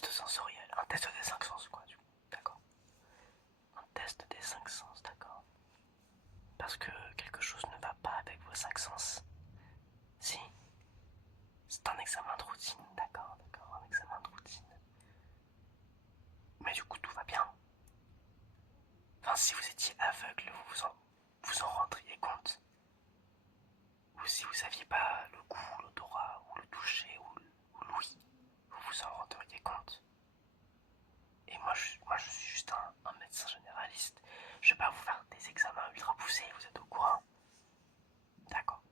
test sensoriel, un test des 5 sens quoi, du coup, d'accord. Un test des 5 sens, d'accord. Parce que quelque chose ne va pas avec vos 5 sens. Si, c'est un examen de routine, d'accord, un examen de routine. Mais du coup, tout va bien. Enfin, si vous étiez aveugle, vous en rendriez compte. Ou si vous saviez pas le goût, l'odorat, ou le toucher, ou l'ouïe, vous vous en rendriez compte. Et moi je suis juste un médecin généraliste. Je vais pas vous faire des examens ultra poussés, vous êtes au courant. D'accord.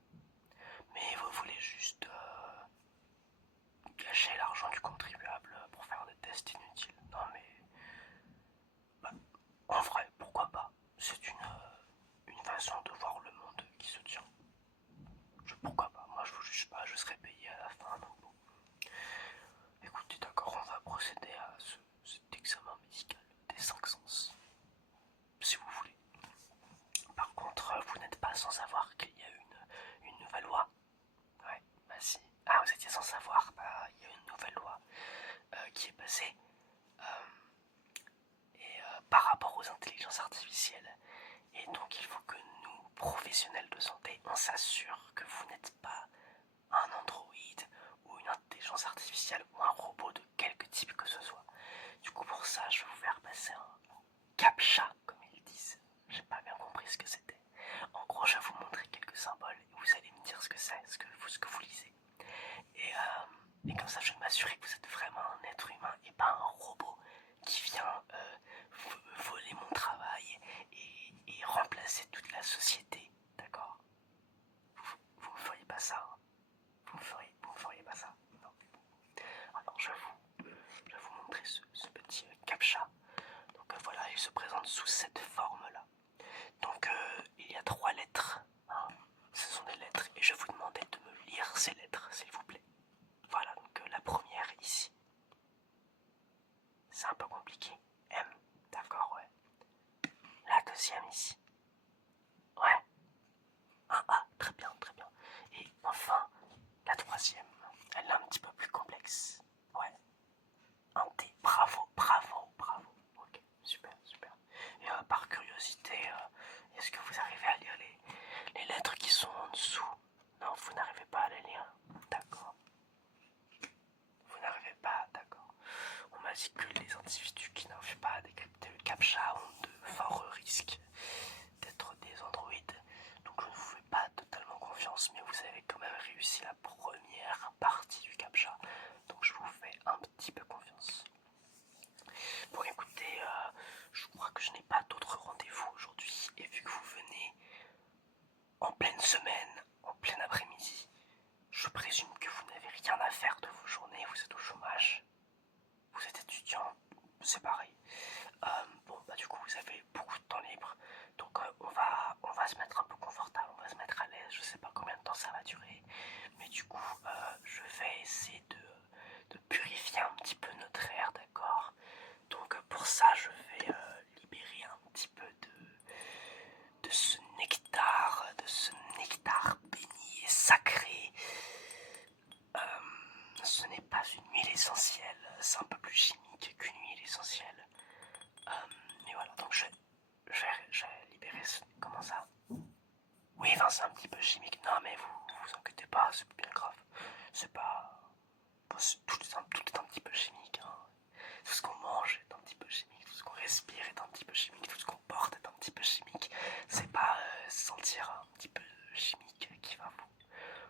Mais vous voulez juste gâcher l'argent du contribuable pour faire des tests inutiles. Non mais, bah, en vrai, pourquoi pas. C'est une façon de voir le monde qui se tient. Pourquoi pas, moi je vous juge pas, je serai payé à la fin. Donc bon. Écoutez, d'accord, on va procéder à cet examen médical des 5 sens. Si vous voulez. Par contre, vous n'êtes pas sans savoir qu'il y a une nouvelle loi. Ouais, bah si. Ah, vous étiez sans savoir, bah il y a une nouvelle loi qui est passée par rapport aux intelligences artificielles. Et donc il faut que nous, professionnels de santé, on s'assure que vous n'êtes pas un androïde ou une intelligence artificielle ou un robot de quelque type que ce soit. Du coup pour ça, je vais vous faire passer un CAPTCHA, comme ils disent. J'ai pas bien compris ce que c'était. En gros, je vais vous montrer quelques symboles et vous allez me dire ce que c'est, ce que vous lisez. Et comme ça, je vais m'assurer que vous êtes vraiment un être humain et pas un robot qui vient voler mon travail et remplacer toute la société. D'accord? Vous me feriez pas ça, hein. Vous me feriez pas ça. Non. Alors, je vais vous montrer ce petit CAPTCHA. Donc voilà, il se présente sous cette forme-là. Donc il y a 3 lettres, hein. Ce sont des lettres et je vais vous demander de me lire ces lettres, s'il vous plaît. Voilà, donc la première ici. C'est un peu compliqué. M, d'accord, ouais. La deuxième ici. Ouais. Un A, très bien, très bien. Et enfin, la troisième. Elle est un petit peu plus complexe. Ouais. Un T, bravo, bravo, bravo. Ok, super, super. Et par curiosité, est-ce que vous arrivez à lire les lettres qui sont en dessous? Non, vous n'arrivez pas à les lire. D'accord. Vous n'arrivez pas, d'accord. On m'a dit que les individus qui n'arrivent pas à décrypter le CAPTCHA ont de forts risques d'être des androïdes. Donc je ne vous fais pas totalement confiance, mais vous avez quand même réussi la première partie du CAPTCHA. Donc je vous fais un petit peu confiance. Bon écoutez, je crois que je n'ai pas d'autres rendez-vous aujourd'hui. Et vu que vous venez en pleine semaine, en plein après-midi, je présume que vous n'avez rien à faire de vos journées, vous êtes au chômage. Vous êtes étudiant, c'est pareil. Bon, bah du coup, vous avez beaucoup de temps libre. Donc on va se mettre un peu confortable, on va se mettre à l'aise. Je sais pas combien de temps ça va durer. Mais du coup, je vais essayer de purifier un petit peu notre air, d'accord? Donc pour ça, je vais libérer un petit peu de ce nectar béni et sacré. Ce n'est pas une huile essentielle, c'est un peu plus chimique qu'une huile essentielle. Mais voilà, donc je vais libérer ce... Comment ça? Oui, enfin c'est un petit peu chimique. Non mais vous inquiétez pas, c'est bien grave. C'est pas... tout est un petit peu chimique, hein. Tout ce qu'on mange est un petit peu chimique, tout ce qu'on respire est un petit peu chimique, tout ce qu'on porte est un petit peu chimique. C'est pas sentir un petit peu chimique qui va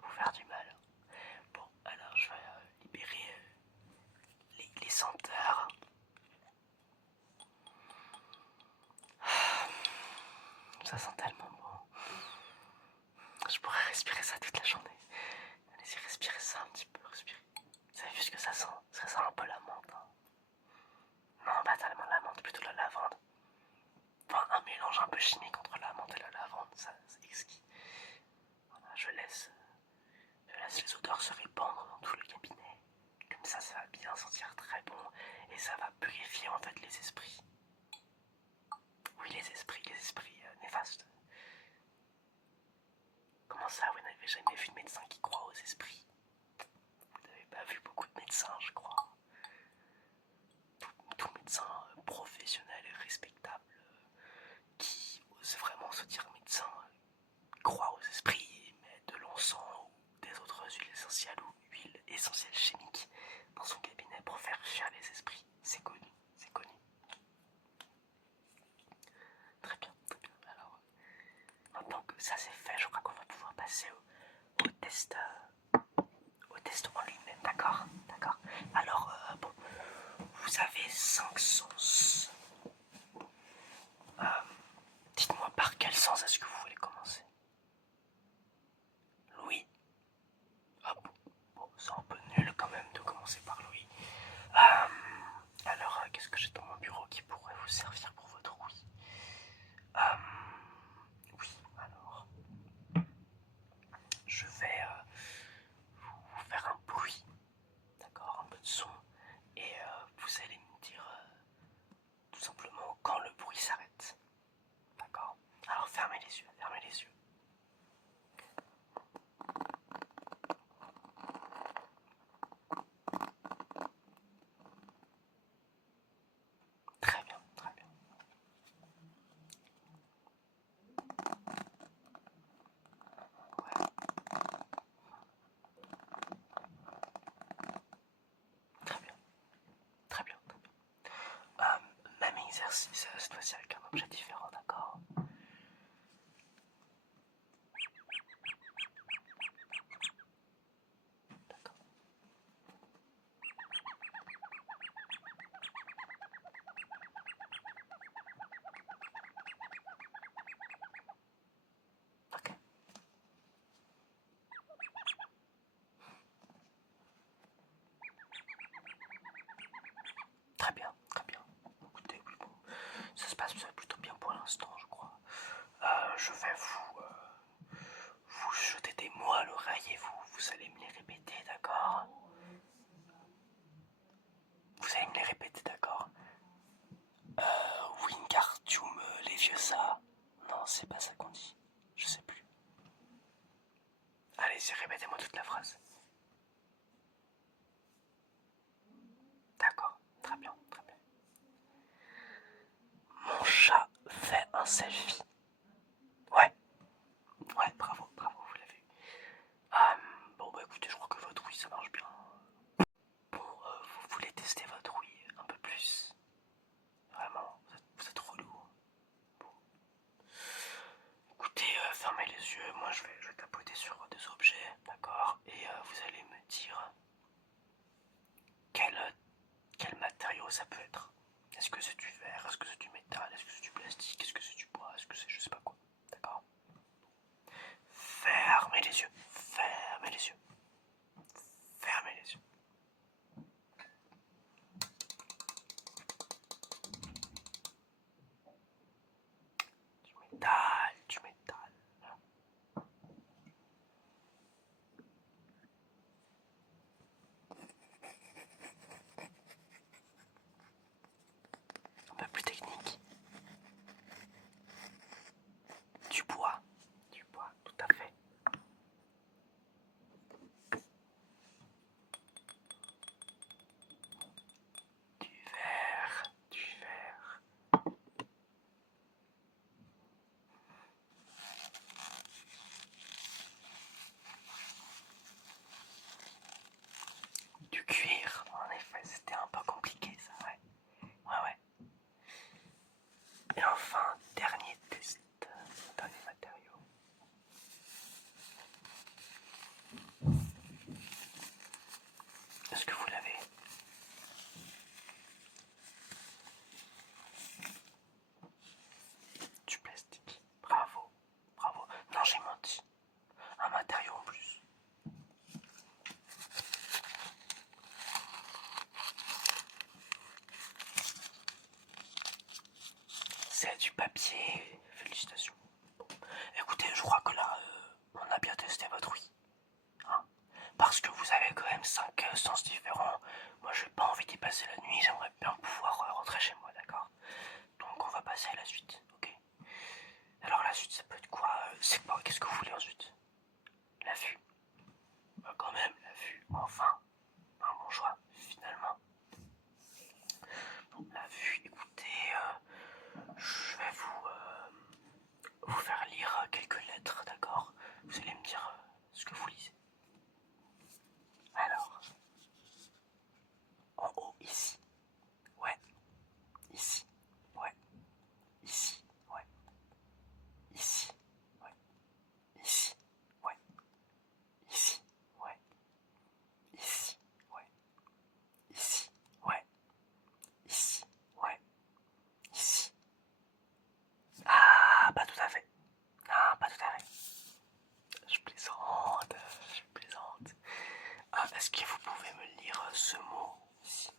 vous faire du mal. Bon, alors je vais libérer les senteurs. Ça sent tellement bon. Je pourrais respirer ça toute la journée. Allez-y, respirez ça un petit peu, respirez. Vous avez vu ce que ça sent? Ça sent un peu la menthe, hein. Non, pas tellement la menthe, plutôt la lavande. Enfin, un mélange un peu chimique entre la menthe et la lavande, ça c'est exquis. Voilà, je laisse les odeurs se répandre dans tout le cabinet. Comme ça va bien sentir très bon et ça va purifier en fait les esprits. Oui, les esprits néfastes. Comment ça, vous n'avez jamais vu de médecin qui croit aux esprits? Vous n'avez pas vu beaucoup de médecins, je crois. merci. Cette fois-ci avec un objet différent, d'accord? D'accord. Ok. Très bien, très bien. Écoutez, oui, bon, ça se passe plutôt bien pour l'instant, je crois. Je vais vous jeter des mots à l'oreille et vous allez me les répéter, d'accord? Vous allez me les répéter, d'accord? Wingardium Leviosa. Non, c'est pas ça qu'on dit. Je sais plus. Allez-y, répétez-moi toute la phrase. D'accord, très bien, très bien. Mon chat fait un selfie. Ouais, ouais, bravo, bravo, vous l'avez eu. Bon, bah écoutez, je crois que votre oui, ça marche bien. Bon, vous voulez tester votre oui un peu plus? Vraiment, vous êtes relou. Bon. Écoutez, fermez les yeux, moi je vais tapoter sur des objets, d'accord? Et vous allez me dire quel matériau ça peut être. Est-ce que c'est du verre? Est-ce que c'est du métal? Est-ce que c'est du plastique? Est-ce que c'est du bois? Est-ce que c'est je sais pas quoi? D'accord? Fermez les yeux. Fermez les yeux. Fermez les yeux. Du métal, du métal. Un peu plus technique. Du bois. Du bois, tout à fait. Du verre. Du verre. Du cuir. En effet, c'était un peu compliqué ça, ouais. Ouais, ouais. Et enfin, dernier test. Dernier matériau. Est-ce que vous l'avez? Du plastique. Bravo. Bravo. Non, j'ai menti. Un matériau en plus. C'est du papier. Félicitations. Bon. Écoutez, je crois que là, on a bien testé votre oui. Hein, parce que vous avez quand même 5 sens différents. Moi, j'ai pas envie d'y passer la nuit. J'aimerais bien pouvoir rentrer chez moi, d'accord? Donc, on va passer à la suite, ok? Alors, la suite, ça peut être quoi? C'est quoi? Qu'est-ce que vous voulez ensuite? La vue. Bah, quand même, la vue. Enfin, un bon choix, finalement. Bon, la vue, écoutez, je vais vous faire lire quelques lettres, d'accord? Vous allez me dire ce que vous lisez. Alors, en haut, ici. Ouais. Ici. Ouais. Ici. Ouais. Ici. Ouais. Ici. Ouais. Ici. Ouais. Ici. Ouais. Ici. Ouais. Ici. Ouais. Ici. Ah, pas tout à fait. Ah, pas tout à fait. Je plaisante. Je plaisante. Ah, est-ce que vous pouvez me lire ce mot ici?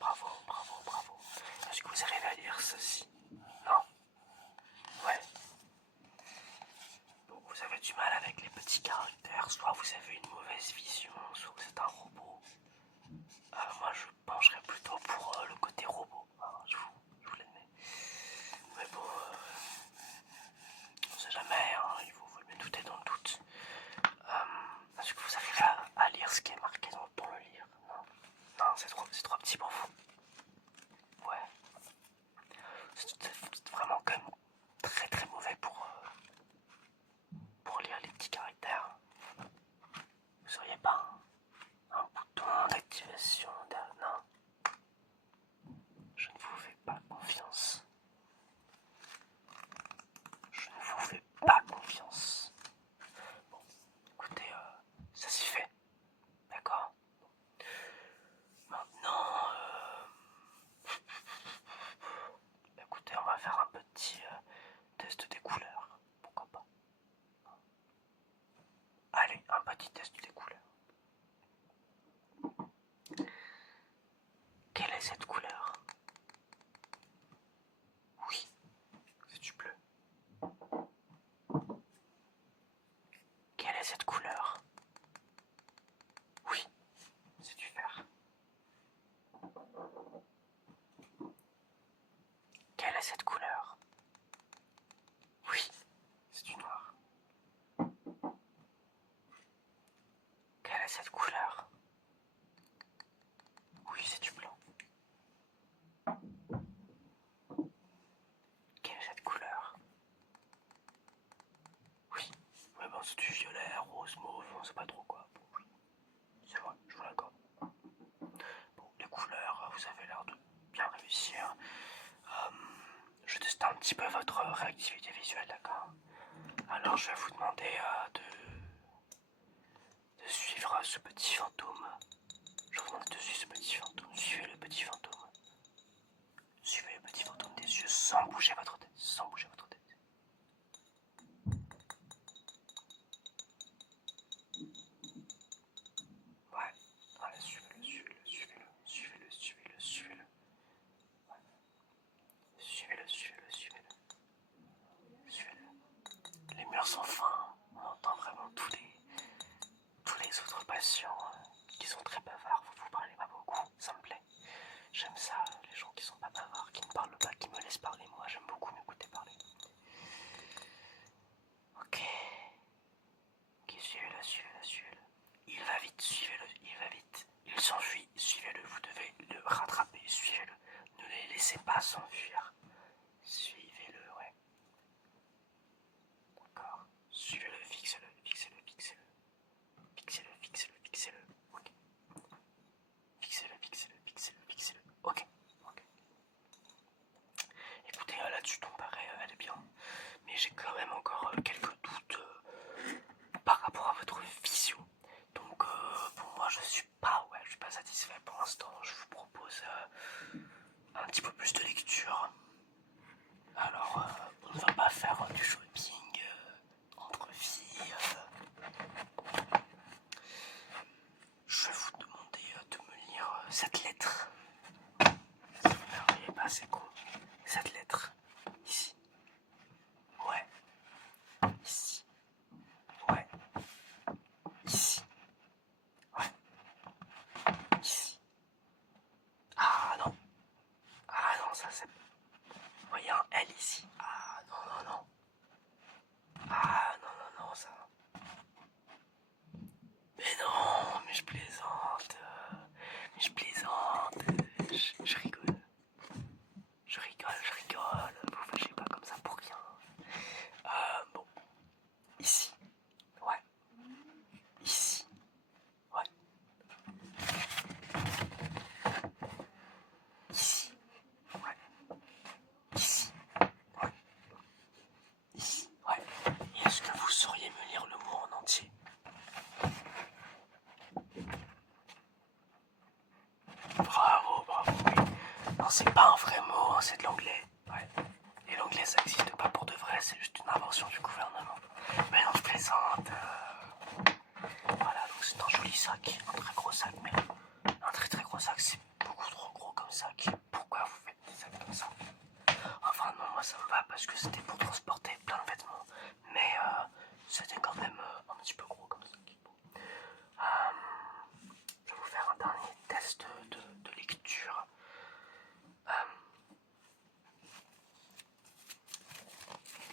Bravo, bravo, bravo. Est-ce que vous arrivez à lire ceci? Non? Ouais. Bon, vous avez du mal avec les petits caractères, soit vous avez une mauvaise vision, soit c'est un robot. Moi je pencherais plutôt pour le côté robot, hein, je vous l'admets. Mais bon, on sait jamais, hein, il faut mieux douter dans le doute. Est-ce que vous arrivez à lire ce qui est marqué dans le livre? Non, non, c'est trop petit pour vous. Ouais, c'est vraiment quand même très très mauvais pour lire les petits caractères. Vous seriez pas un bouton d'activation non? cette couleur? Oui, c'est du bleu. Quelle est cette couleur? Oui, c'est du vert. Quelle est cette couleur? Oui, c'est du noir. Quelle est cette couleur? Oui, c'est du blanc. Quelle est cette couleur? Oui, ouais, bon, c'est du violet, rose, mauve, on sait pas trop quoi. Bon, oui, c'est vrai, je vous l'accorde. Bon, les couleurs, vous avez l'air de bien réussir. Je teste un petit peu votre réactivité visuelle, d'accord? Alors, je vais vous demander de suivre ce petit fantôme. Je vous demande de suivre ce petit fantôme. Suivez le petit fantôme. Suivez le petit fantôme des yeux sans bouger votre tête. Sans bouger votre tête. Ouais, ouais, suivez-le, suivez-le, suivez-le, suivez-le, suivez-le, suivez-le. Ouais. Suivez-le, suivez-le, suivez-le. Suivez-le. Les murs sont fins. On entend vraiment tous les autres patients qui sont très bavards. Vous parlez pas beaucoup, ça me plaît. J'aime ça, les gens qui sont pas bavards, qui ne parlent pas, qui me laissent parler. Moi, j'aime beaucoup m'écouter parler. Ok. Ok, suivez-le, suivez-le, suivez-le. Il va vite, suivez-le, il va vite. Il s'enfuit, suivez-le, vous devez le rattraper, suivez-le. Ne les laissez pas s'enfuir. Suivez-le, ouais. D'accord. Suivez-le, fixez-le, fixez-le, fixez-le. Fixez-le, fixez-le, fixez-le. Ok. Fixez-le, fixez-le, fixez-le, fixez-le. Ok. Ok. Écoutez, là-dessus, ton paraît, elle est bien. Mais j'ai quand même encore quelques doutes par rapport à votre vision. Donc, pour moi, je suis pas satisfait pour l'instant. Je vous propose un petit peu plus de lecture. Alors, on ne va pas faire du shopping entre filles. Je vais vous demander de me lire cette lettre. Si vous n'arrivez pas, c'est con. Cette lettre, ici. Ouais. Ici. Ouais. Ici. Ouais. Ici. Ah non. Ah non, ça c'est... Vous voyez un L ici. Ah non, non, non. Ah non, non, non, ça... Mais non, mais je plaisante. Mais je plaisante. Je rigole. Je rigole, je rigole. Vous fâchez pas comme ça pour rien. Bon. Ici. Ouais. Ici. Ouais. Ici. Ouais. Ici. Ouais. Ici. Ouais. Et est-ce que vous sauriez me lire le mot en entier? Bravo, bravo, oui. Non, c'est pas un vrai mot, hein, c'est de l'anglais. Ouais. Et l'anglais, ça n'existe pas pour de vrai, c'est juste une invention du gouvernement. Mais non, je plaisante. Voilà, donc c'est un joli sac, un très gros sac, mais un très très gros sac, c'est beaucoup trop gros comme sac. Pourquoi vous faites des sacs comme ça? Enfin non, moi ça me va parce que c'était pour transporter plein de vêtements. Mais c'était quand même un petit peu gros comme sac. Bon. Je vais vous faire un dernier test de lecture.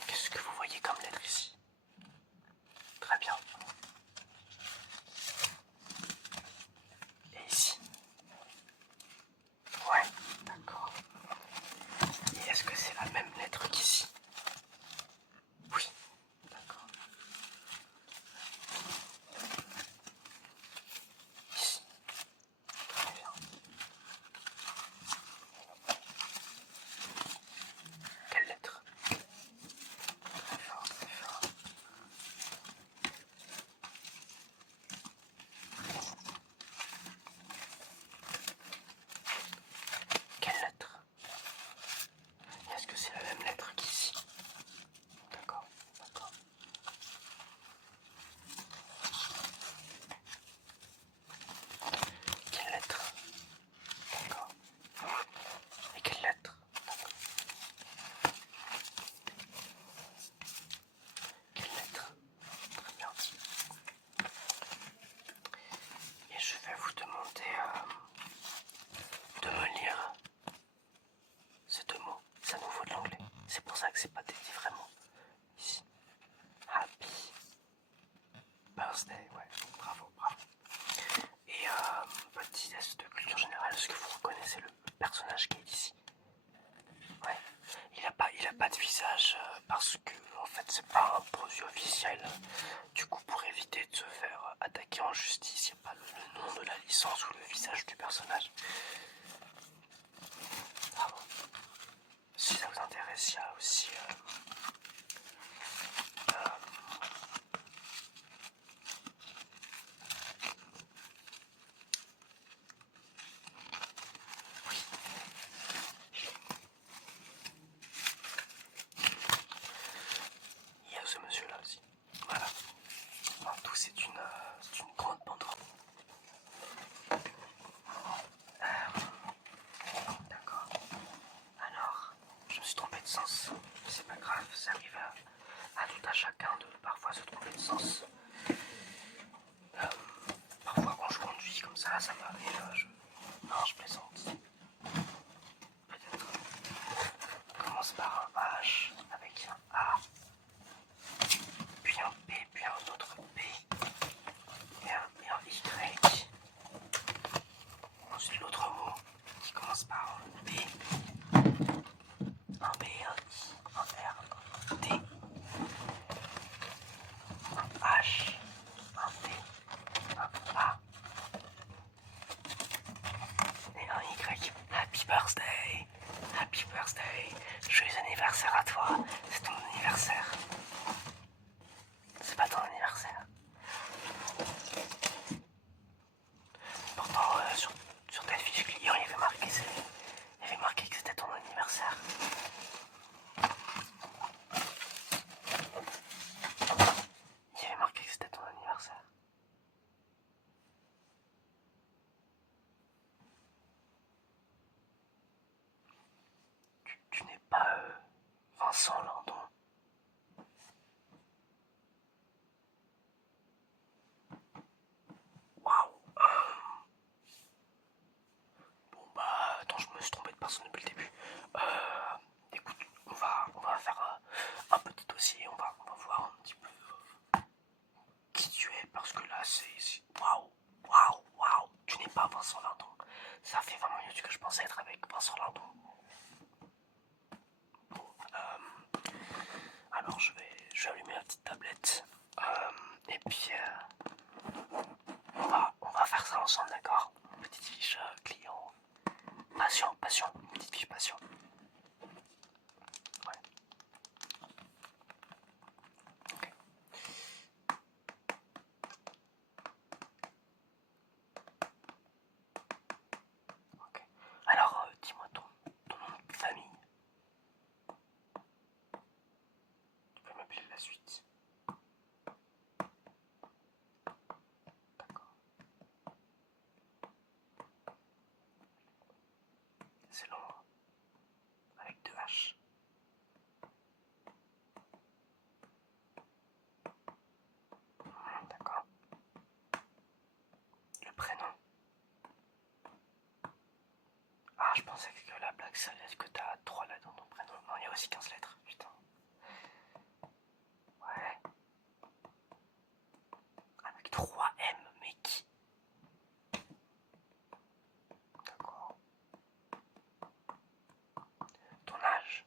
Qu'est-ce que vous voyez comme lettre ici? Très bien. sous le visage du personnage. Ah bon. Si ça vous intéresse, il y a aussi oui. Il y a ce monsieur là aussi. Voilà. En tout, c'est une grande banderole. D'accord. Alors, je me suis trompé de sens. C'est pas grave, ça arrive à tout à chacun de parfois se tromper de sens. Parfois quand je conduis comme ça m'arrive. Non, je plaisante. Peut-être. On commence par un H avec un A, puis un P, puis un autre P, et un Y. Ensuite l'autre mot qui commence par un B, un B, un I, un R, un T, un H, un T, un A et un Y. Happy birthday! Happy birthday! Joyeux anniversaire à toi! C'est ton anniversaire! C'est pas ton anniversaire. Pourtant, sur ta fiche client, il y avait marqué que c'était ton anniversaire. Il y avait marqué que c'était ton anniversaire. Tu n'es pas Vincent Landon. Waouh. Bon bah attends, je me suis trompé de personne depuis le début. Écoute, on va faire un petit dossier, on va voir un petit peu qui tu es, parce que là c'est waouh, waouh, waouh, tu n'es pas Vincent Lindon. Ça fait 20 minutes que je pensais être avec Vincent Lindon. Bon, alors je vais allumer la petite tablette et puis on va faire ça ensemble, d'accord? Petite fiche client, passion, petite fiche passion. Ouais. Ok. Ok. Alors, dis-moi ton nom de famille. Tu peux m'appeler la suite. D'accord. C'est long, hein. Avec deux H. D'accord. Le prénom. Ah, je pensais que la blague, ça allait être que t'as 3 lettres dans ton prénom. Non, il y a aussi 15 lettres. Putain. Ouais. Avec 3 M, mais qui? D'accord. Ton âge.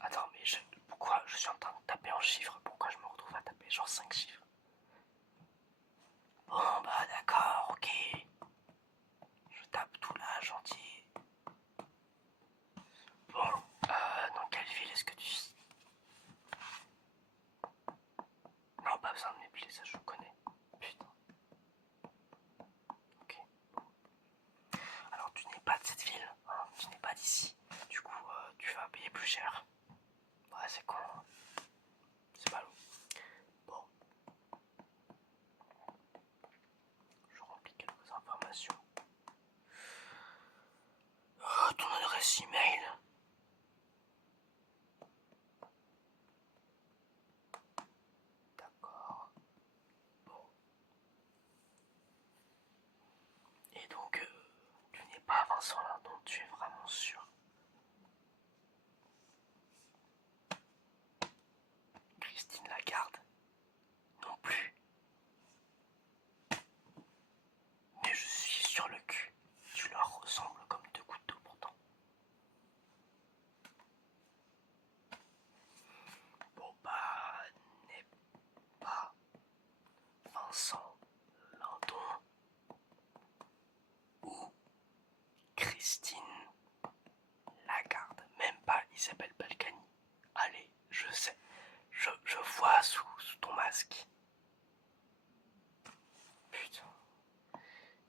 Attends, mais pourquoi je suis en train de taper en chiffres? Pourquoi je me retrouve à taper genre 5 chiffres? Bon, bah d'accord, ok. Je tape tout l'âge entier. Bon, dans quelle ville est-ce que tu vis? Non, pas besoin de m'épeler, ça je connais. Putain. Ok. Alors tu n'es pas de cette ville, hein, tu n'es pas d'ici. Du coup, tu vas payer plus cher. Ouais, c'est con. Hein. C'est ballot. Bon. Je remplis quelques informations. Ton adresse email. D'accord. Bon. Et donc, tu n'es pas Vincent Lindon, tu es vraiment sûr? Christine Lagarde? Non plus. Mais je suis sur le cul. Tu leur ressembles comme 2 gouttes d'eau pourtant. Bon bah, n'est pas Vincent Lindon ou Christine Lagarde? Même pas Isabelle Balkany. Allez, je sais, je vois sous ton masque. Putain.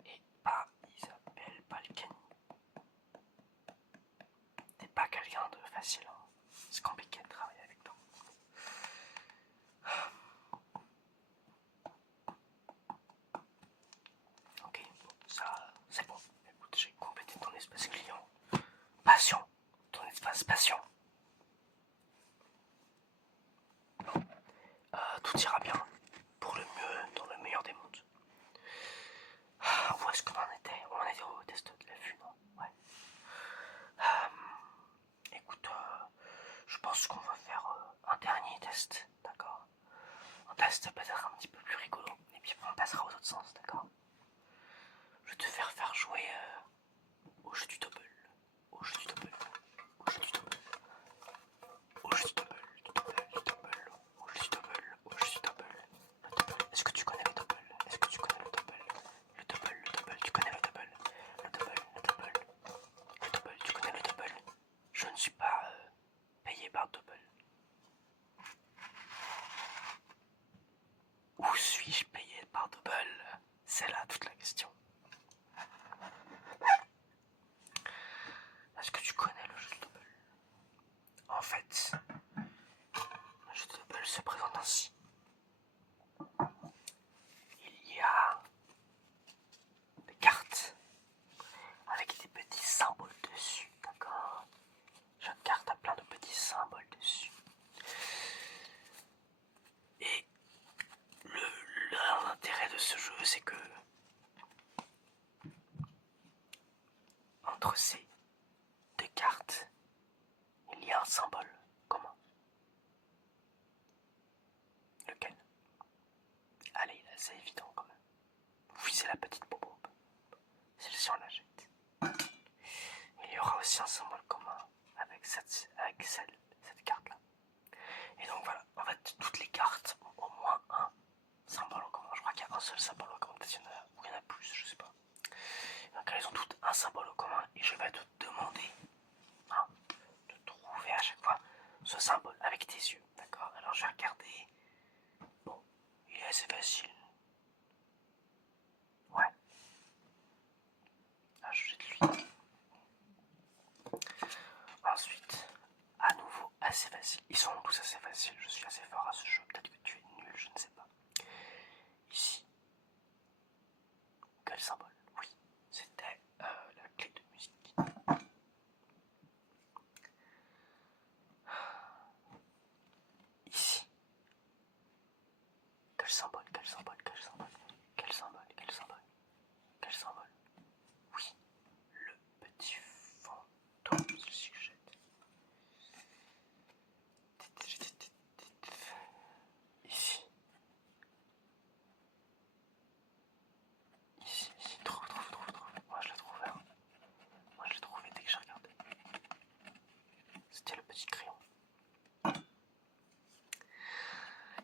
Et pas Isabelle Balkany. T'es pas quelqu'un de facile, hein. C'est compliqué de travailler avec toi. Ok, bon, ça c'est bon. Écoute, j'ai complété ton espace client. Passion. Ton espace passion. Bon, tout ira bien. Pour le mieux, dans le meilleur des mondes. Où est-ce qu'on en était? On en était au test de la vue, non? Ouais. Écoute, je pense qu'on va faire un dernier test, d'accord? Un test peut-être un petit peu plus rigolo, et puis on passera aux autres sens, d'accord? Je vais te faire jouer au jeu du double, au jeu du double, au jeu du double, au jeu du double, du double, du double, au jeu du double, au jeu du double, le double. Est-ce que tu connais le double? Est-ce que tu connais le double? Le double, le double, tu connais le double? Le double, le double, le double, tu connais le double? Je ne suis pas payé par double. Où suis-je payé par double? C'est là toute la question. Est-ce que tu connais le jeu de double? En fait, le jeu de double se présente ainsi. Il y a des cartes avec des petits symboles dessus, d'accord? Chaque carte a plein de petits symboles dessus. Et l'intérêt de ce jeu, c'est que entre ces deux cartes, il y a un symbole commun. Lequel? Allez, là c'est évident quand même. Oui, c'est la petite bobo. Celle-ci on la jette. Il y aura aussi un symbole commun avec cette carte-là. Et donc voilà, en fait, toutes les cartes ont au moins un symbole en commun. Je crois qu'il y a un seul symbole en commun, peut-être il y en a plus, je sais pas. Donc elles ont toutes un symbole en commun et je vais te demander de trouver à chaque fois ce symbole avec tes yeux, d'accord? Alors je vais regarder. Bon, il est assez facile. Ouais. Ah, je jette lui. Ensuite, à nouveau assez facile. Ils sont tous assez faciles, je suis assez fort à ce jeu. Peut-être que tu es nul, je ne sais pas. Ici. Quel symbole? Oui, c'était la clé de musique. Ici. Quel symbole? Quel symbole? Quel symbole? Quel symbole? Quel symbole? Quel symbole? Oui, le petit fantôme, celui que jette. Ici. Ici, trouve. Moi je l'ai trouvé, hein. Moi je l'ai trouvé dès que j'ai regardé. C'était le petit crayon.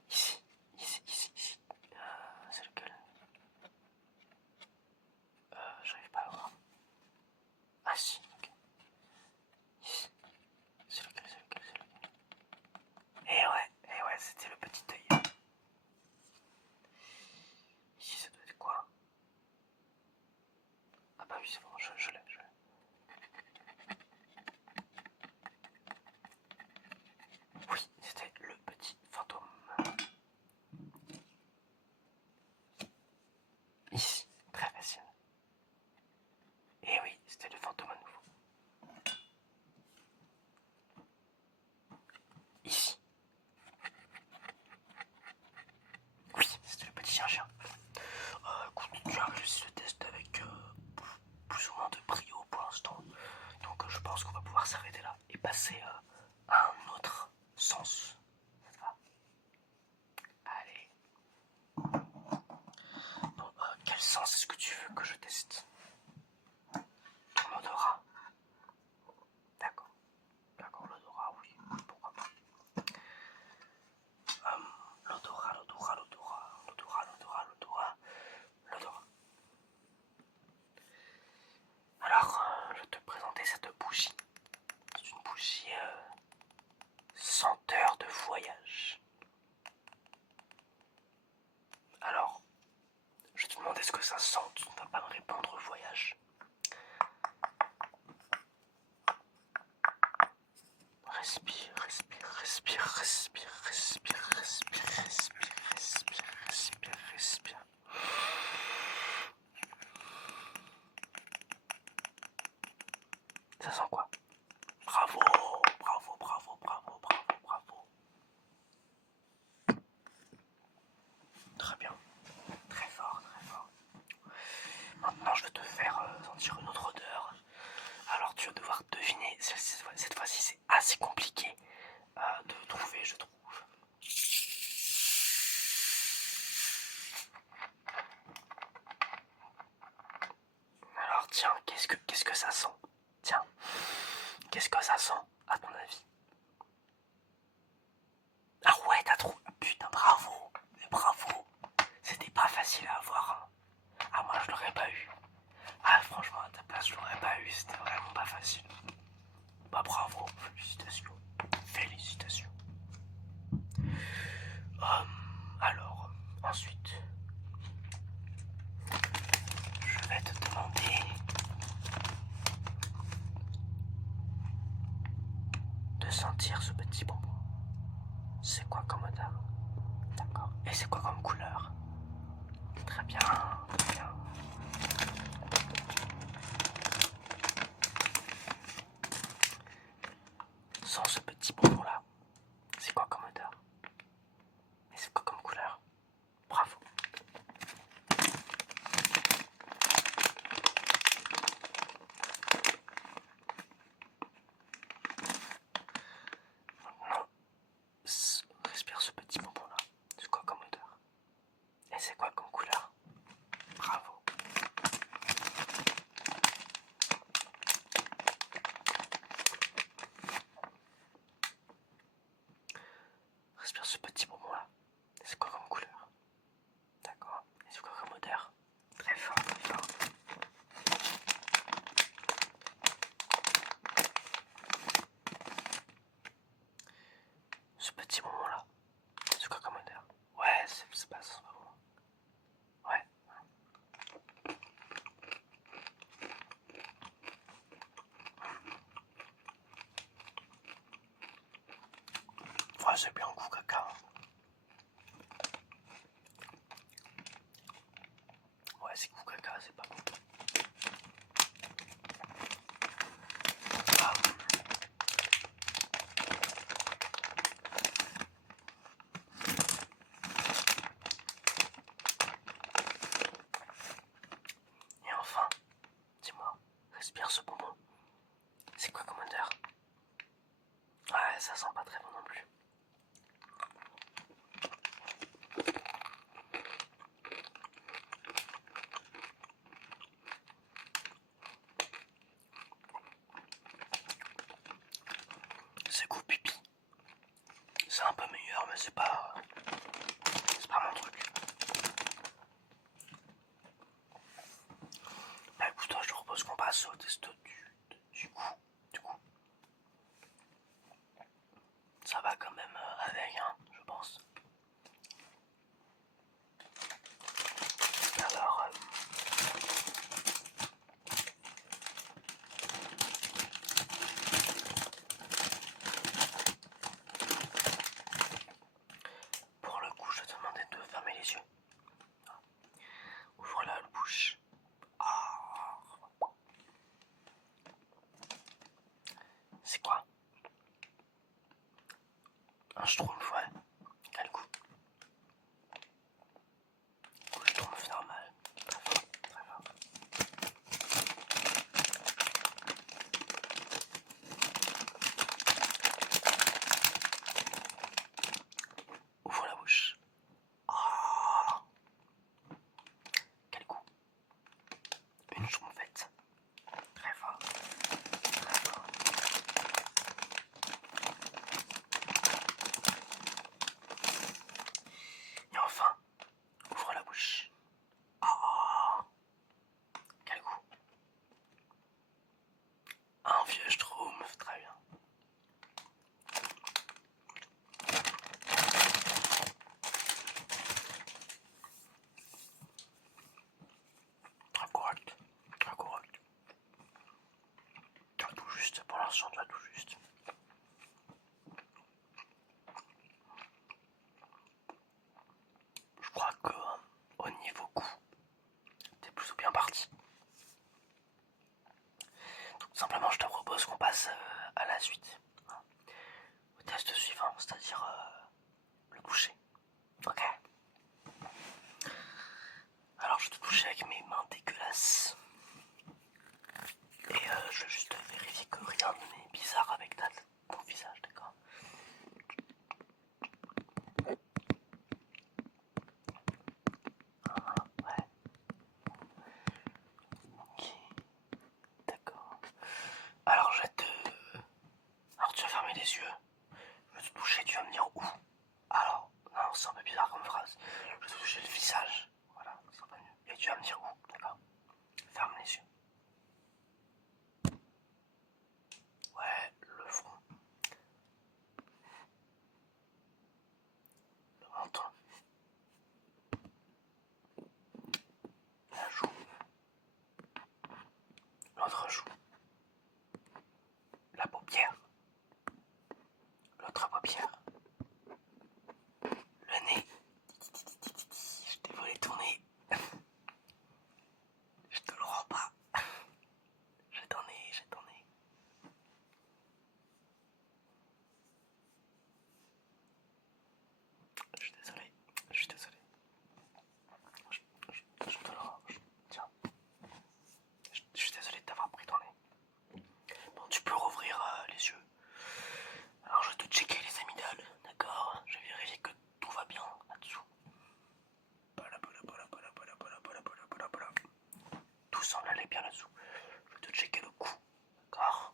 Ici. C'est lequel? J'arrive pas à le voir. Ah si, ok. Ici. C'est lequel? Et ouais, c'était le petit œil. Ici, ça doit être quoi? Ah bah oui, c'est bon, je l'ai. Oui, c'était le petit fantôme. Ici, très facile. Et oui, c'était le fantôme à nouveau. Ici. Oui, c'était le petit chien. Écoute, tu as réussi le test avec plus ou moins de brio pour l'instant. Donc je pense qu'on va pouvoir s'arrêter là et passer à un autre sens. Ça va? Allez. Bon, quel sens est-ce que tu veux que je teste? Ton odorat. D'accord, l'odorat, oui, pourquoi pas. L'odorat. que ça sent? Tu ne vas pas me répondre, voyage. Respire, respire, respire, respire, respire, respire, respire, respire, respire, respire. Ça sent quoi? Bravo, bravo, bravo, bravo, bravo, bravo. Très bien, très fort, très fort. Maintenant, je vais te faire sentir une autre odeur. Alors, tu vas devoir deviner. Cette fois-ci, c'est assez compliqué de trouver, je trouve. Alors, tiens, qu'est-ce que ça sent? Tiens, qu'est-ce que ça sent, à ton avis? Ah ouais, t'as trouvé. Putain, bravo, bravo. C'était pas facile à avoir. Hein. Ah, moi, je l'aurais pas eu. Ah, franchement, à ta place, je l'aurais pas eu. C'était vraiment pas facile. Bah, bravo, félicitations. Félicitations. Alors, ensuite, je vais te demander de sentir ce petit bonbon. C'est quoi comme odeur? D'accord. Et c'est quoi comme couleur? Très bien, très bien. Sans ce petit bonbon là, c'est quoi comme odeur? Et c'est quoi comme couleur? Bravo. Maintenant, respire ce petit bonbon là. C'est quoi comme odeur? Et c'est quoi comme couleur? Bravo. Respire ce petit bonbon là. C'est quoi comme couleur? D'accord. Et c'est quoi comme odeur? Très fort, très fort. Ce petit bonbon là. C'est quoi comme odeur? Ouais, c'est pas ça. Ouais. Ouais, c'est bien goût caca. Ouais, c'est goût caca, c'est pas bon. Ah. Et enfin, dis-moi, respire ce bonbon. C'est quoi comme odeur? Ouais, ça sent pas très bon non plus. C'est goût pipi. C'est un peu meilleur, mais c'est pas mon truc. Bah écoute, je te propose qu'on passe au test du goût. Du coup, ça va quand même avec, hein, je pense. Alors, pour le coup, je te demandais de fermer les yeux. Ouvre la bouche. Ah. C'est quoi? Un schtroumpf, ouais. Quel goût? Goût schtroumpf normal. Très fort, très fort. Ouvre la bouche. Ah. Quel goût? Une schtroumpfette. Très fort. Très fort. Rassure-toi tout juste. Je crois que au niveau goût, t'es plutôt bien parti. Donc simplement je te propose qu'on passe à la suite. Au test suivant, c'est-à-dire le coucher. Ok. Alors je vais te toucher avec mes mains dégueulasses. Et je vais juste vérifier que rien n'est bizarre avec ton visage, d'accord? Ouais. Ok. D'accord. Alors je vais te... Alors tu vas fermer les yeux. Je vais te toucher, tu vas me dire où. Alors, non, c'est un peu bizarre comme phrase. Je vais te toucher le visage. Voilà, c'est un peu mieux. Et tu vas me dire où, d'accord? Ferme les yeux. Ouais, le front. Le menton. La joue. L'autre joue. La paupière. L'autre paupière. Le nez. Je t'ai volé ton nez. Je te le rends pas. J'ai ton nez, j'ai ton nez. Je suis désolé, je suis désolé. Je te le rends. Tiens. Je suis désolé de t'avoir pris ton nez. Bon, tu peux rouvrir les yeux. Alors je vais te checker les amygdales, d'accord? Je vais vérifier que tout va bien là-dessous. Tout semble aller bien là-dessous. Je vais te checker le cou, d'accord?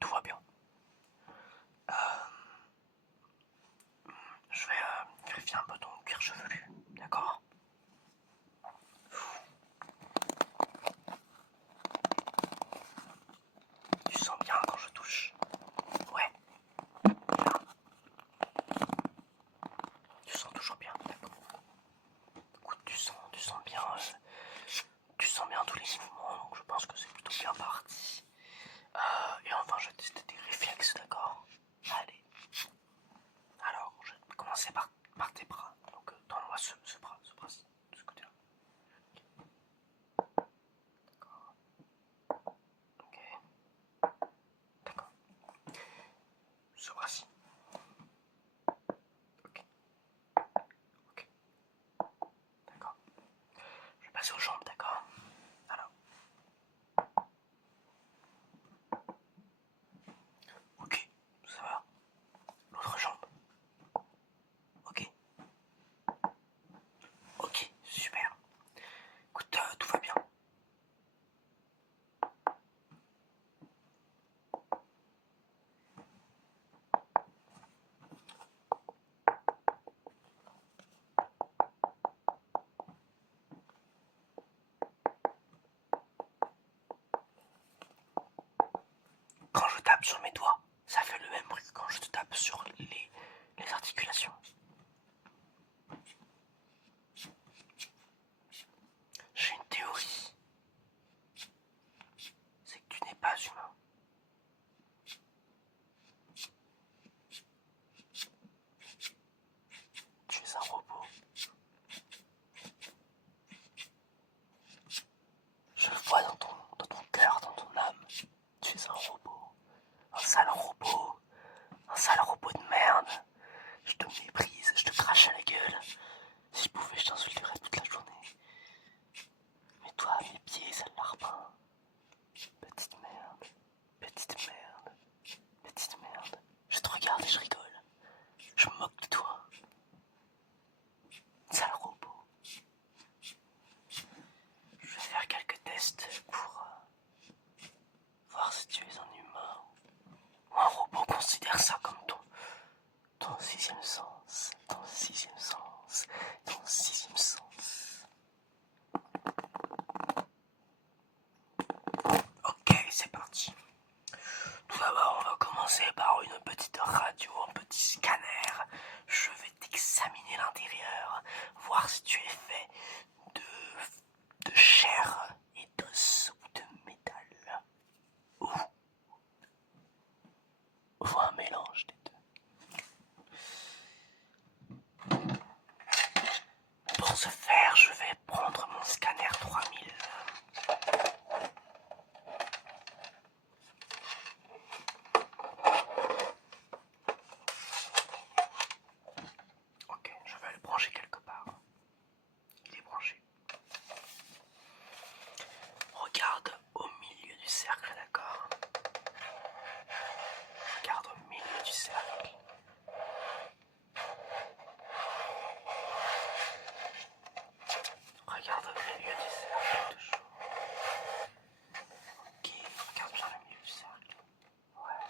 Tout va bien. Je vais vérifier un peu ton cuir chevelu, d'accord? Tu sens bien quand je touche? Ouais. Bien. Tu sens toujours bien, d'accord? Écoute, tu sens bien tous les mouvements, donc je pense que c'est plutôt bien parti. Et enfin, je vais tester tes réflexes, d'accord? Allez. Alors, je vais commencer par tes bras. Donc, donne-moi ce bras-ci, de ce côté-là. D'accord. Ok. D'accord. Ce bras-ci. Ok. Ok. D'accord. Je vais passer aux jambes, d'accord? Alors. Ok. Ça va. L'autre jambe. Ok. Ok. Super. Écoute, tout va bien. Quand je tape sur mes doigts, ça fait le même bruit que quand je te tape sur les articulations. J'ai une théorie. C'est que tu n'es pas humain. Tu es un robot. Je le vois dans ton cœur, dans ton âme. Tu es un robot. Un sale robot. Un sale robot de merde. Je te méprise, je te crache à la gueule. Si je pouvais, je t'insulterais toute la journée. Mais toi, à mes pieds, sale larbin. Petite merde. Petite merde. Petite merde. Je te regarde et je rigole. Je me moque de toi. Sale robot. Je vais faire quelques tests pour voir si tu es un humain ou un robot. Considère ça comme ton sixième sens. Ton sixième sens. Ton sixième sens. Ok, c'est parti. Tout d'abord, on va commencer par une petite radio, un petit scanner. Je vais t'examiner l'intérieur, voir si tu es fait de chair et d'os est branché quelque part. Il est branché. Regarde au milieu du cercle, d'accord? Regarde au milieu du cercle. Regarde au milieu du cercle, toujours. Ok, regarde bien le milieu du cercle. Ouais.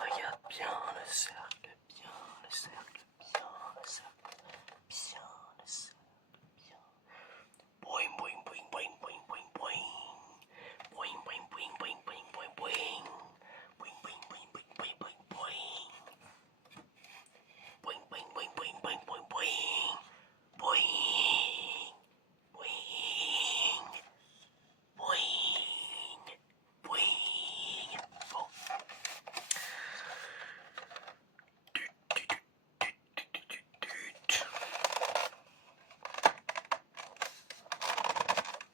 Regarde bien le cercle, bien le cercle, bien le cercle, bien le cercle, bien. Boing, boing, boing, boing, boing, boing, boing. Boing, boing, boing, boing, boing, boing, boing. Boing, boing, boing, boing, boing, boing, boing. Boing, boing, boing, boing, boing, boing, boing. Boing, boing, boing, boing. Bon.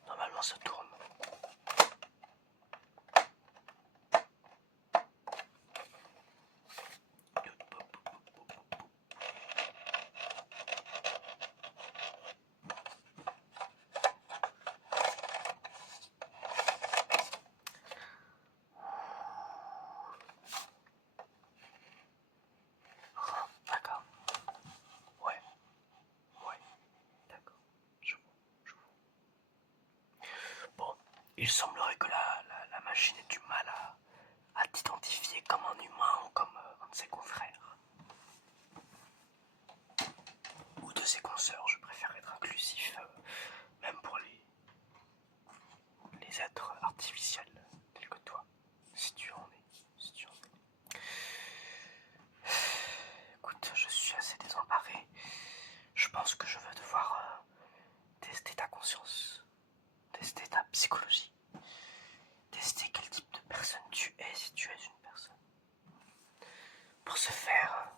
Normalement ça tourne. D'accord. Ouais. Ouais. D'accord. Je vois. Je vois. Bon. Il semblerait que la machine ait du mal à t'identifier comme un humain ou comme un de ses confrères. Ou de ses consoeurs, je préfère être inclusif, même pour les êtres artificiels tels que toi, si tu en es. Si tu en es. Écoute, je suis assez désemparé. Je pense que je vais devoir tester ta conscience, tester ta psychologie, tester quel type de personne tu es si tu es une personne. Pour ce faire,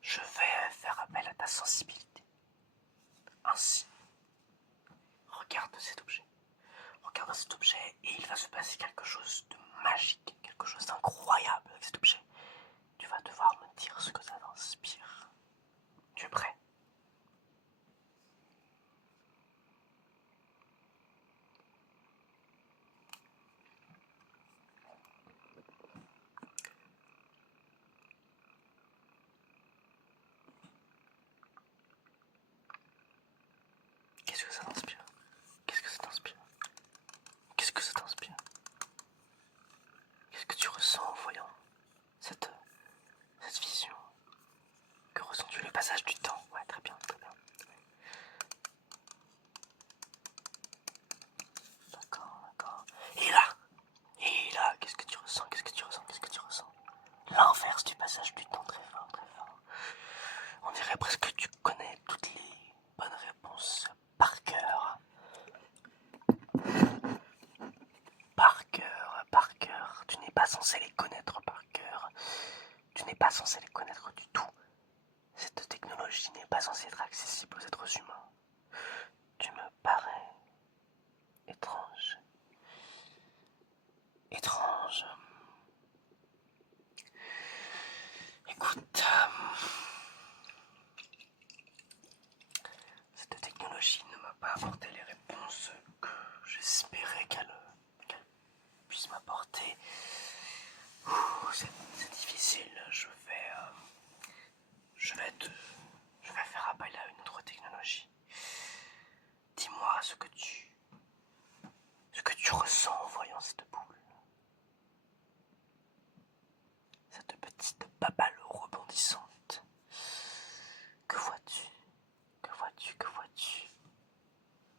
je vais faire appel à ta sensibilité. Ainsi, regarde cet objet. Regarde cet objet et il va se passer quelque chose de magique, quelque chose d'incroyable avec cet objet. Tu vas devoir me dire ce que ça t'inspire. Tu es prêt? Qu'est-ce que ça t'inspire? Qu'est-ce que ça t'inspire? Qu'est-ce que ça t'inspire? Qu'est-ce que tu ressens en voyant cette vision? Que ressens-tu? Le passage du temps? Ouais, très bien, très bien. D'accord, d'accord. Et là, qu'est-ce que tu ressens? Qu'est-ce que tu ressens? Qu'est-ce que tu ressens? L'inverse du passage du temps, très fort, très fort. On dirait presque que tu connais toutes les bonnes réponses par cœur. Par cœur, par cœur. Tu n'es pas censé les connaître par cœur. Tu n'es pas censé les connaître du tout. Cette technologie n'est pas censée être accessible aux êtres humains. Tu me parais étrange. Étrange. Écoute, cette technologie ne m'a pas apporté les réponses que j'espérais qu'elle puisse m'apporter. C'est difficile. Je vais faire appel à une autre technologie. Dis-moi ce que tu ressens en voyant cette boule. Cette petite babale rebondissante. Que vois-tu? Que vois-tu? Que vois-tu?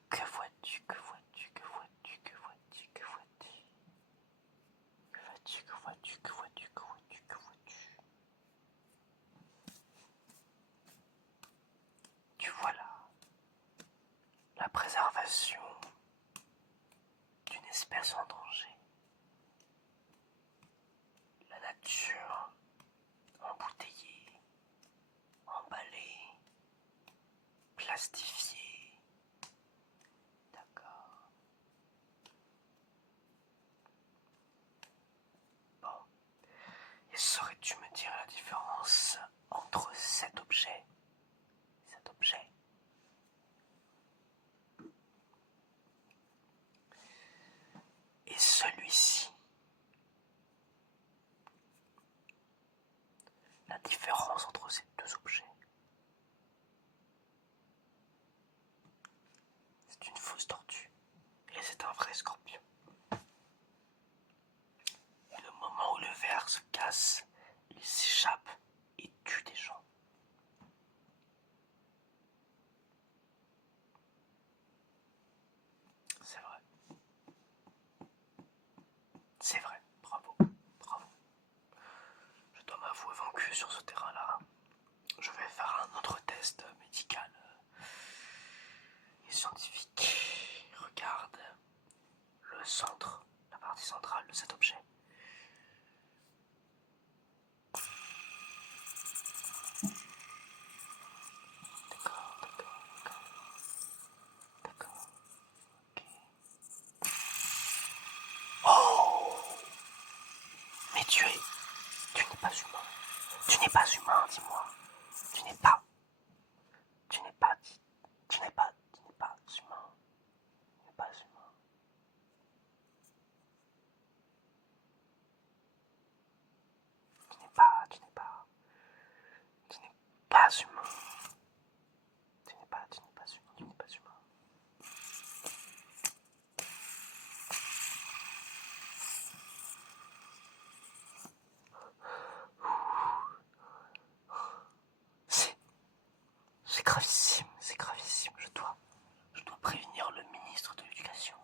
Que vois-tu? Que vois-tu? Que vois-tu? Que vois-tu? Que vois-tu? Que vois-tu? Que vois-tu? Que vois-tu? Que vois-tu? Que vois-tu? Tu vois la préservation d'une espèce en danger. La nature embouteillée, emballée, plastifiée. D'accord. Bon. Et saurais-tu me dire la différence entre cet objet que sur ce terrain-là, je vais faire un autre test médical et scientifique. Regarde le centre, la partie centrale de cet objet. D'accord. Ok. Oh! Mais tu n'es pas humain. Tu n'es pas humain, dis-moi. Tu n'es pas. Tu n'es pas. Tu n'es pas. Tu n'es pas humain. Tu n'es pas humain. Tu n'es pas. Tu n'es pas. Tu n'es pas humain. Tu n'es pas. Tu n'es pas humain. Tu n'es pas humain. C'est gravissime, c'est gravissime. Je dois prévenir le ministre de l'Éducation.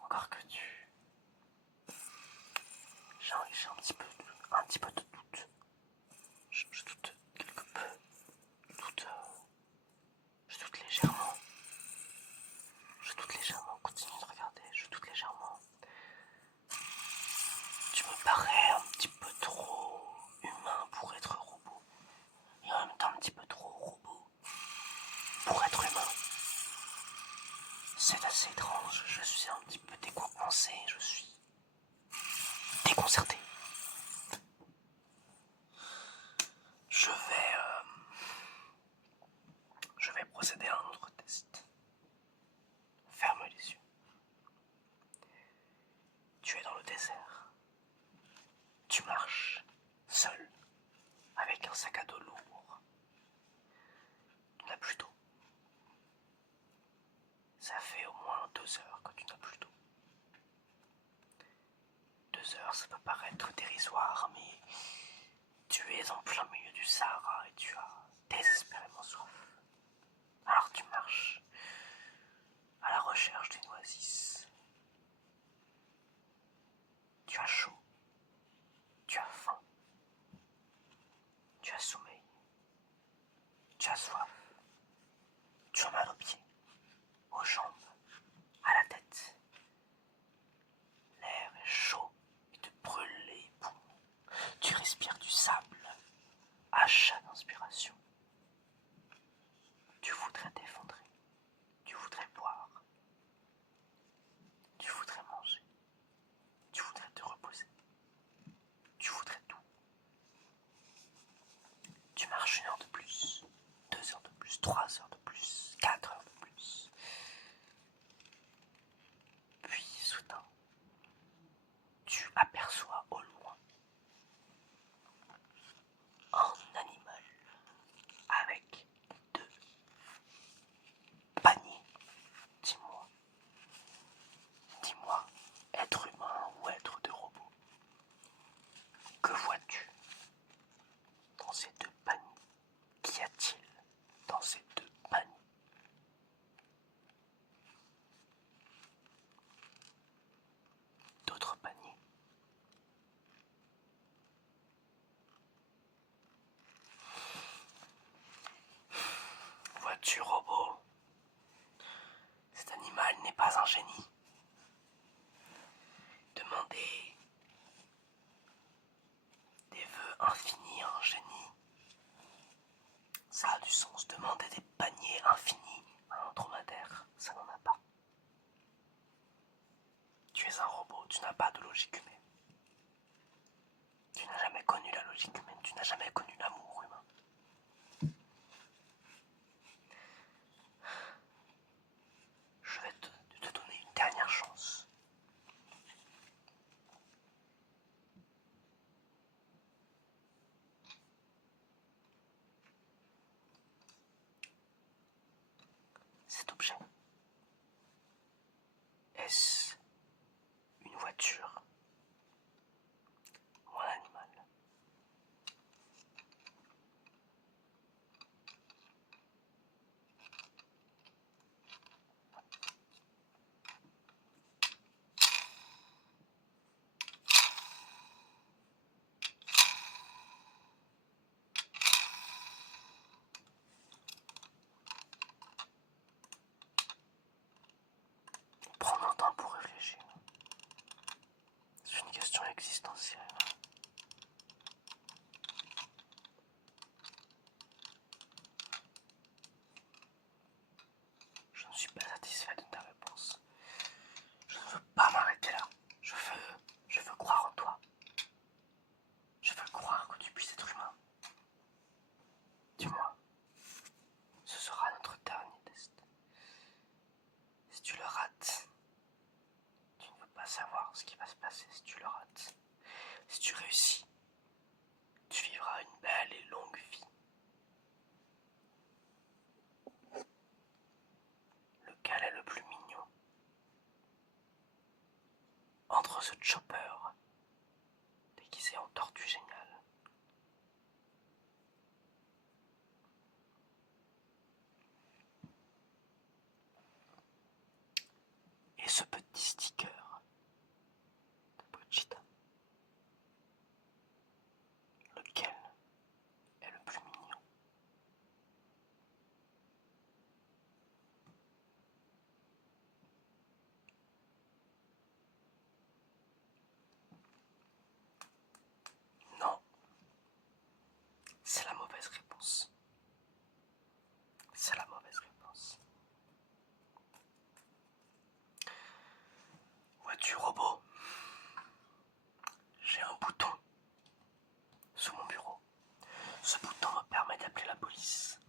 Encore que j'ai un petit peu de doute. Je doute quelque peu. Je doute légèrement. Je doute légèrement. Continue de regarder. Je doute légèrement. Tu me parais un petit peu trop humain pour être robot. Et en même temps un petit peu trop robot pour être humain. C'est assez étrange. Je suis un petit peu décontenancé. Je suis déconcerté. Je vais procéder à un autre test. Ferme les yeux. Tu es dans le désert. Tu marches seul avec un sac à dos lourd. Tu n'as plus d'eau. Ça fait au moins 2 heures que tu n'as plus d'eau. 2 heures, ça peut paraître dérisoire, mais tu es en plein milieu du Sahara et tu as désespérément soif. Alors tu marches à la recherche d'une oasis. Tu as chaud, tu as faim, tu as sommeil, tu as soif, tu as mal aux pieds, aux jambes, à la tête. L'air est chaud et te brûle les poumons. Tu respires du sable à chaque inspiration. Tu voudrais t'effondrer, tu voudrais boire, tu voudrais manger, tu voudrais te reposer, tu voudrais tout. Tu marches 1 heure de plus, 2 heures de plus, 3 heures de plus, 4 heures de plus. Puis soudain, tu aperçois au loin un animal avec 2 paniers. Dis-moi, être humain ou être de robot, que vois-tu dans ces 2 paniers? Qu'y a-t-il dans ces 2 paniers? D'autres paniers? Vois-tu, robot, cet animal n'est pas un génie. Demander des vœux infinis à un génie, ça a du sens. Demander des paniers infinis à un dromadaire, ça n'en a pas. Tu es un robot, tu n'as pas de logique humaine. Tu n'as jamais connu la logique humaine, tu n'as jamais connu l'amour humain. Je vais te donner une dernière chance. Cet objet, est-ce une voiture ou un animal? existentielle. Je ne suis pas satisfait de ta réponse. Je ne veux pas m'arrêter là. Je veux croire en toi. Je veux croire que tu puisses être humain. Dis-moi, ce sera notre dernier test. Si tu le rates, tu ne veux pas savoir ce qui va se passer si tu le rates. Si tu réussis, tu vivras une belle et longue vie. Lequel est le plus mignon entre ce chopper déguisé en tortue géniale et ce petit sticker de Pochita? Lequel est le plus mignon? Non, c'est la mauvaise réponse. C'est la mauvaise réponse. Vois-tu, robot, j'ai un bouton sous mon bureau. Ce bouton me permet d'appeler la police.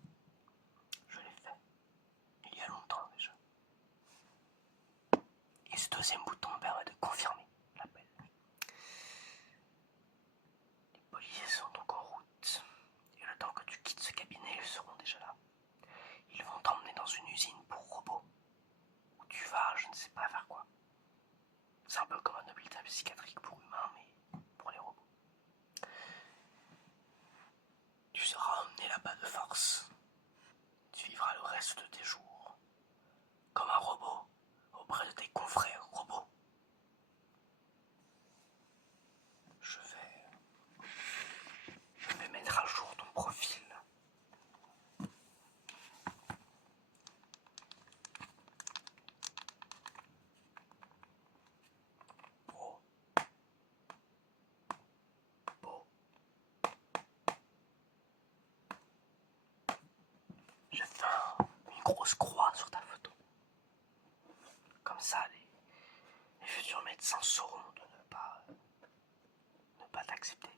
Je l'ai fait il y a longtemps déjà. Et ce deuxième bouton me permet de confirmer l'appel. Les policiers sont donc en route. Et le temps que tu quittes ce cabinet, ils seront déjà là. Ils vont t'emmener dans une usine pour robots. Où tu vas, je ne sais pas faire quoi. C'est un peu comme un hôpital psychiatrique pour humains, mais pour les robots. Tu seras emmené là-bas de force. Tu vivras le reste de tes jours comme un robot auprès de tes confrères robots. Je vais mettre à jour ton profil. Beau. Beau. J'ai fait une grosse croix sur ta photo. Comme ça, les futurs médecins sauront de ne pas t'accepter.